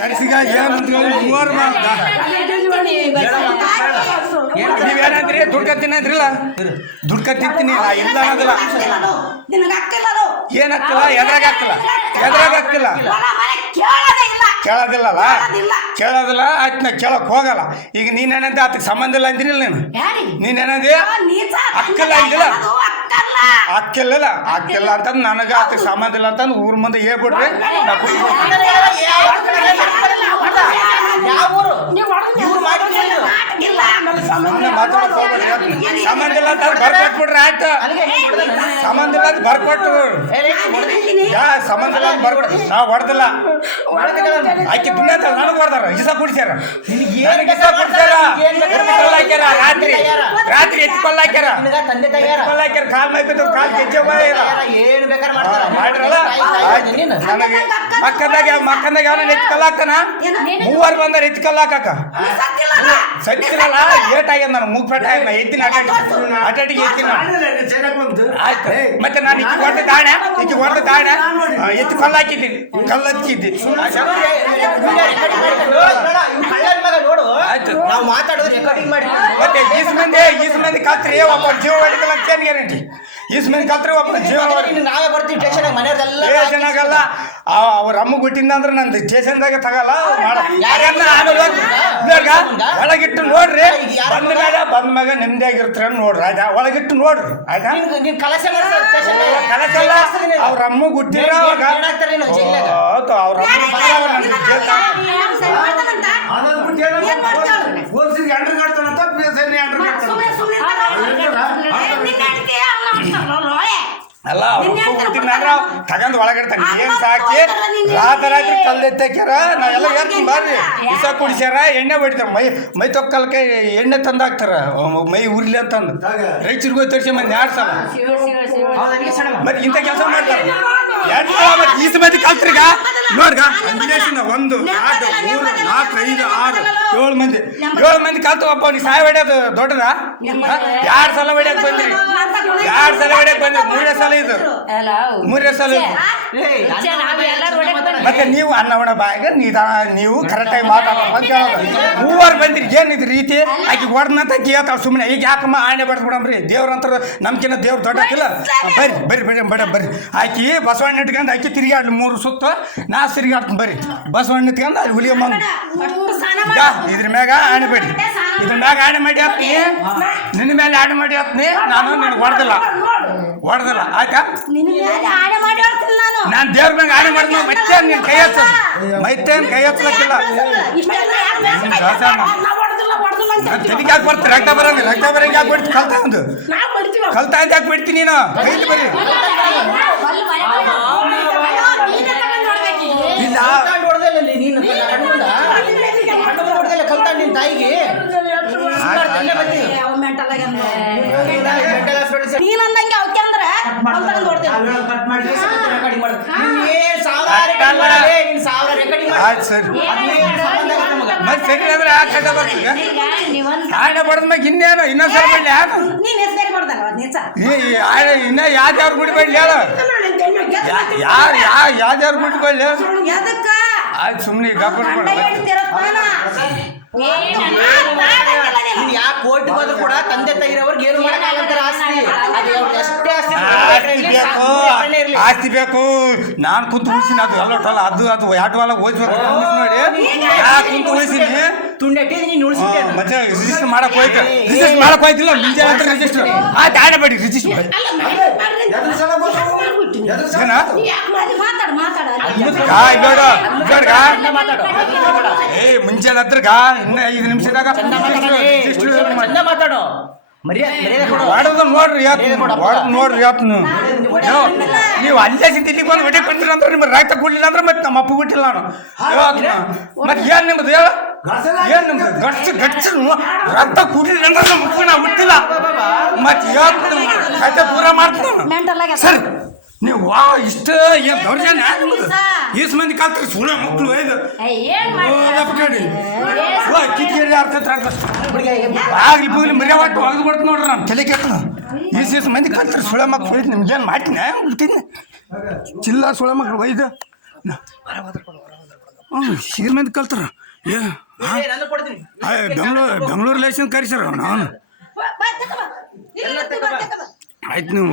ಕರ್ಸಿಗ ಏನಂತ ಮೂವರು ನೀವೇನಂದ್ರಿ ದುಡ್ಕ ತಿನ್ನಂದ್ರಿಲ್ಲ ದುಡ್ಕ ತಿಂತೀನಿ ಇಲ್ಲ ಅನ್ನೋದಿಲ್ಲ ಏನಾಗ್ತಿಲ್ಲ ಎದ್ರಾಗ ಆಗ್ತಿಲ್ಲ ಕೇಳೋದಿಲ್ಲಲ್ಲ ಕೇಳೋದಿಲ್ಲ ಆಯ್ತು ನಾ ಕೇಳಕ್ ಹೋಗಲ್ಲ ಈಗ ನೀನೇನಂದೆ ಅದಕ್ಕೆ ಸಂಬಂಧ ಇಲ್ಲ ಅಂದಿರಿಲ್ಲ ನೀನೇನಂದಿ ಅಕ್ಕಿಲ್ಲ ಅಂತಂದು ನನಗೆ ಅದಕ್ಕೆ ಸಂಬಂಧ ಇಲ್ಲ ಅಂತಂದು ಊರ್ ಮುಂದೆ ಹೇಳ್ಬಿಡ್ರಿ ಸಂಬಂಧ ಇಲ್ಲ ಅಂತ ಬರ್ಕೊಟ್ಬಿಡ್ರಿ ಆಯ್ತು ಸಂಬಂಧ ಇಲ್ಲ ಅಂತ ಬರ್ಕೊಟ್ಟು ಸಂಬಂಧ ಇಲ್ಲ ಅಂತ ಬರ್ಕೊಟ್ಟು ನಾವು ಹೊಡೆದಿಲ್ಲ ಆಕೆ ದುನಿಯಾ ನನಗೆ ಹೊಡೆದಾರ ಇಸ ಕುಡಿಸ್ಯಾರ ಹಾಕ್ಯಾರ ರಾತ್ರಿ ಎತ್ಕೊಲ್ಲ ಹಾಕ್ಯಾರ ಕಾಲ್ ಮೈ ಬಿದ್ದು ಕಾಲ್ ಗೆಜ್ಜೆ ಮಾಡಿರಲ್ಲ ನನಗೆ ಮಕ್ಕಂದಾಗ ಅವನ ಎತ್ಕಲ್ಲ ಹಾಕನ ಮೂವರು ಬಂದಾರ ಎತ್ಕಲ್ಲ ಹಾಕಕ್ಕ ಸತ್ತಿರಲ್ಲ ಏಟ್ ಆಗ್ಯದ ನಾನು ಮೂಗ್ ಫೆಟ್ ಆಗ್ಯದ ಎತ್ತಿನ ಅಟಾಟಿಗೆ ಎತ್ತಿನ ಆಯ್ತು ಮತ್ತೆ ನಾನು ಈಕಿ ಹೊಡೆದ ದಾಣ ಎತ್ತಿ ಕಲ್ಲು ಹಾಕಿದ್ದೀನಿ ಕಲ್ಲು ಹಚ್ಚಿದ್ದಿ ಆಯ್ತು ನಾವು ಮಾತಾಡೋದು ಮತ್ತೆ ಈಸ್ ಮಂದಿ ಕಲ್ತ್ರಿ ಒಬ್ಬ ಜೀವ ಹೊಡಿಕಲ್ಲ ಅಂತ ಏನು ಗ್ಯಾರಂಟಿ ಈಸ್ ಮಂದಿ ಕಲ್ತ್ರಿ ಒಬ್ಬ ಜೀವ ನಾವೇ ಬರ್ತೀವಿ ಸ್ಟೇಷನಾಗಲ್ಲ ಅವ್ರ ಅಮ್ಮ ಬಿಟ್ಟಿಂದ ಅಂದ್ರೆ ನಂದು ಸ್ಟೇಷನ್ದಾಗ ತಗಲ್ಲ ಒಳಗಿಟ್ಟು ನೋಡ್ರಿ ಬಂದ ಮ್ಯಾಗ ನೆಮ್ಮದಿಯಾಗಿರ್ತೀರ ನೋಡ್ರಿ ಆಯ್ತಾ ಒಳಗಿಟ್ಟು ನೋಡ್ರಿ ಆಯ್ತಾ ಕಲಸಲ್ಲ ಅವ್ರ ಅಮ್ಮ ಗುಟ್ಟಿರ ಅವ್ರ ಅಲ್ಲ ತಗೊಂಡ್ ಒಳಗಿಡ್ತಾನೆ ಏನ್ ಸಾಕಿ ರಾತ್ರಿ ಕಲ್ಲೆತ್ತಾಕ್ಯಾರ ನಾವೆಲ್ಲ ಹೇಳ್ತೀನಿ ಬರ್ರಿ ಇಸ ಕುಡಿಸ್ಯಾರ ಎಣ್ಣೆ ಹೊಡಿತಾರ ಮೈ ತೊಕ್ಕಲ್ಕೆ ಎಣ್ಣೆ ತಂದಾಕ್ತಾರ ಮೈ ಉರ್ಲಿ ಅಂತಂದು ರೈತರಿಗೆ ಹೋಗಿ ತೋರಿಸಿ ಮಂದಿ 2 ಸಲ ಮತ್ತೆ ಇಂಥ ಕೆಲಸ ಮಾಡ್ತಾರೆ ಮತ್ತೆ ಈಸ ಮಂದಿ ಕಲ್ತ್ರಿಗ ನೋಡ್ಗ 1 2 3 4 5 6 7 ಮಂದಿ ಕಲ್ತು ಒಬ್ಬ ನೀ ಸಾಯ ಹೊಡ್ಯೋದು ದೊಡ್ಡದ 2 ಸಲ ಹೊಡ್ಯಕ್ ಬಂದ್ರಿ 2 ಸಲ ಹೊಡ್ಯಕ್ ಬಂದ್ರಿ 3ನೇ ಸಲ ಇದು 3ನೇ ಸಲ ಮತ್ತೆ ನೀವು ಅನ್ನವಣ ಬಾಯಿಗೆ ನೀವು ಕರೆಕ್ಟಾಗಿ ಮಾತಾಡೋ ಅಂತ ಹೇಳೋದು 3 ಬಂದಿರಿ ಏನಿದ್ ರೀತಿ ಆಕೆ ಹೊಡೆದಂತ ಕೇಳ್ತಾವ ಸುಮ್ಮನೆ ಈಗ ಯಾಕಮ್ಮ ಆಣೆ ಬಡ್ಸ್ಬಿಡಮ್ರಿ ದೇವ್ರಂತ ನಮ್ಕಿನ್ನ ದೇವ್ರು ದೊಡ್ಡಕ್ಕಿಲ್ಲ ಬರ್ರಿ ಆಕಿ ಬಸವಣ್ಣ ಇಟ್ಕೊಂಡು ಆಕಿ ತಿರುಗಾಡ್ಲಿ 3 ಸುತ್ತ ನಾ ತಿರುಗಾಡ್ತೀನಿ ಬರ್ರಿ ಬಸವಣ್ಣ ಇಟ್ಕೊಂಡು ಅಲ್ಲಿ ಹುಲಿಯ ಮಂಗ ಇದ್ರ ಮ್ಯಾಗ ಆಣೆ ಬೇಡಿ ಇದ್ರ ಮ್ಯಾಗ ಆಣೆ ಮಾಡಿ ಹಾಕ್ತೀನಿ ನಿನ್ನ ಮೇಲೆ ಆಣೆ ಮಾಡಿ ಹಾಕ್ತೀನಿ ನಾನು ನಿನಗೆ ಹೊಡೆದಿಲ್ಲ ಆಯ್ತಾ ನಾನು ದೇವ್ರ ಮ್ಯಾಗ ಆಣೆ ಮಾಡಿದ ಮತ್ತೆ ನೀನು ಕೈ ಹಚ್ಚಲಕ್ಕಿಲ್ಲ ತಿಂಡಿಗೆ ಯಾಕೆ ಬರ್ತೀನಿ ರಕ್ತ ಬರಂಗೆ ಯಾಕೆ ಬಿಡ್ತೀನಿ ಕಲ್ತಾ ಅಂತ ಯಾಕೆ ಬಿಡ್ತೀನಿ ನೀನು ಕೈಲಿ ಬರ್ರಿ ಇಲ್ಲ ತಾಯಿಗೆ ನೀನಂದಂಗೆ ಅವಕ್ಕೆ ಅಂದ್ರೆ ಸರಿ ಅಂದ್ರೆ ಆಯ್ನ ಬಡದ್ಮ್ಯಾಗ ಇನ್ನೇನು ಇನ್ನೊಂದ್ಸಲ ಬಿಡ್ಲಿ ಇನ್ನ ಯಾವ್ದಾವ್ರು ಬಿಡ್ಬೇಡ್ಲಿ ಹೇಳು ಯಾವ್ದಾವ್ರು ಬಿಟ್ಕೊಳ್ಳಿ ಆಯ್ತು ಸುಮ್ಮನೆ ಯಾಕೆ ಕೋರ್ಟ್ ಬಂದ್ರು ಕೂಡ ತಂದೆ ತಾಯಿರವ್ರಿಗೆ ಏನು ಮಾಡಕ್ಕಾಗಂತಾರ ಆಸ್ತಿ ಬೇಕು ನಾನು ಕುಂತು ಉಳಿಸಿನಿ ಅದು ಅಲ್ಲೋಟಲ್ಲ ಅದು ಎರಡು ವಾಲ ಓದಿಸ್ಬೇಕು ನೋಡಿ ಕುಂತು ಉಳಿಸಿನಿ ಮತ್ತೆ ರಿಜಿಸ್ಟರ್ ಮಾಡಕ್ ಹೋಯ್ತಿಲ್ಲ ಮುಂಜಾನೆ ರಿಜಿಸ್ಟರ್ ಆಯ್ತು ಆಡಬೇಡಿ ರಿಜಿಸ್ಟರ್ ಮುಂಜಾನೆ ಹತ್ರಗ ಇನ್ನ 5 ನಿಮಿಷದಾಗ ಮಾತಾಡೋ ನೋಡ್ರಿ ನೀವು ಅಲ್ಲೇ ಸಿದ್ದಿಗೆ ಬಂದು ಹೊಟ್ಟೆ ಕೊಂಡ್ರಿ ಅಂದ್ರೆ ನಿಮ್ಗೆ ರಕ್ತ ಕೊಡ್ಲಿಲ್ಲ ಅಂದ್ರೆ ಮತ್ತೆ ನಮ್ಮ ಅಪ್ಪ ಬಿಟ್ಟಿಲ್ಲ ನಾನು ಮತ್ತೆ ಏನ್ ನಿಮ್ದು ಹೇಳ ಏನ್ ನಿಮ್ದು ಗಡ್ಸು ರಕ್ತ ಕುಡ್ಲಿಲ್ಲ ಅಂದ್ರೆ ನಮ್ಮ ಅಪ್ಪ ನಾವು ಬಿಟ್ಟಿಲ್ಲ ಮತ್ತೆ ಪೂರ ಮಾಡ್ತೀನಿ ಸರಿ ನೀವು ಇಷ್ಟ ಏನು ದೌರ್ಜನ್ಯ ಈಸ್ ಮಂದಿ ಕಲ್ತ್ರಿ ಸುಳ್ಳ ಮಕ್ಕಳು ಇದು ಕಿಟಕಿ ಆಗ್ಲಿ ಬೂಗ್ಲಿ ಮರ್ಯ ಒಟ್ಟು ಒಗೆದು ಕೊಡ್ತು ನೋಡ್ರಿ ನಾನು ತಲೆ ಕೆತ್ತ ಈಸ್ ಮಂದಿ ಕಲ್ತ್ರಿ ಸುಳ್ಳ ಮಕ್ಕಳು ಒಯ್ದು ನಿಮ್ಗೇನು ಮಾಡ್ತೀನಿ ಬಿಡ್ತೀನಿ ಚಿಲ್ಲ ಸುಳ್ಳ ಮಕ್ಕಳು ಒಯ್ದು ಸೀರ್ ಮಂದಿ ಕಲ್ತಾರ ಏ ನಾನು ಕೊಡ್ತೀನಿ ಬೆಂಗಳೂರು ಲೇಷನ್ ಕರಿಸಾರ ನಾನು ಎಲ್ಲ ತಗೋ ಬಾ. ಆಯ್ತು ನೀವು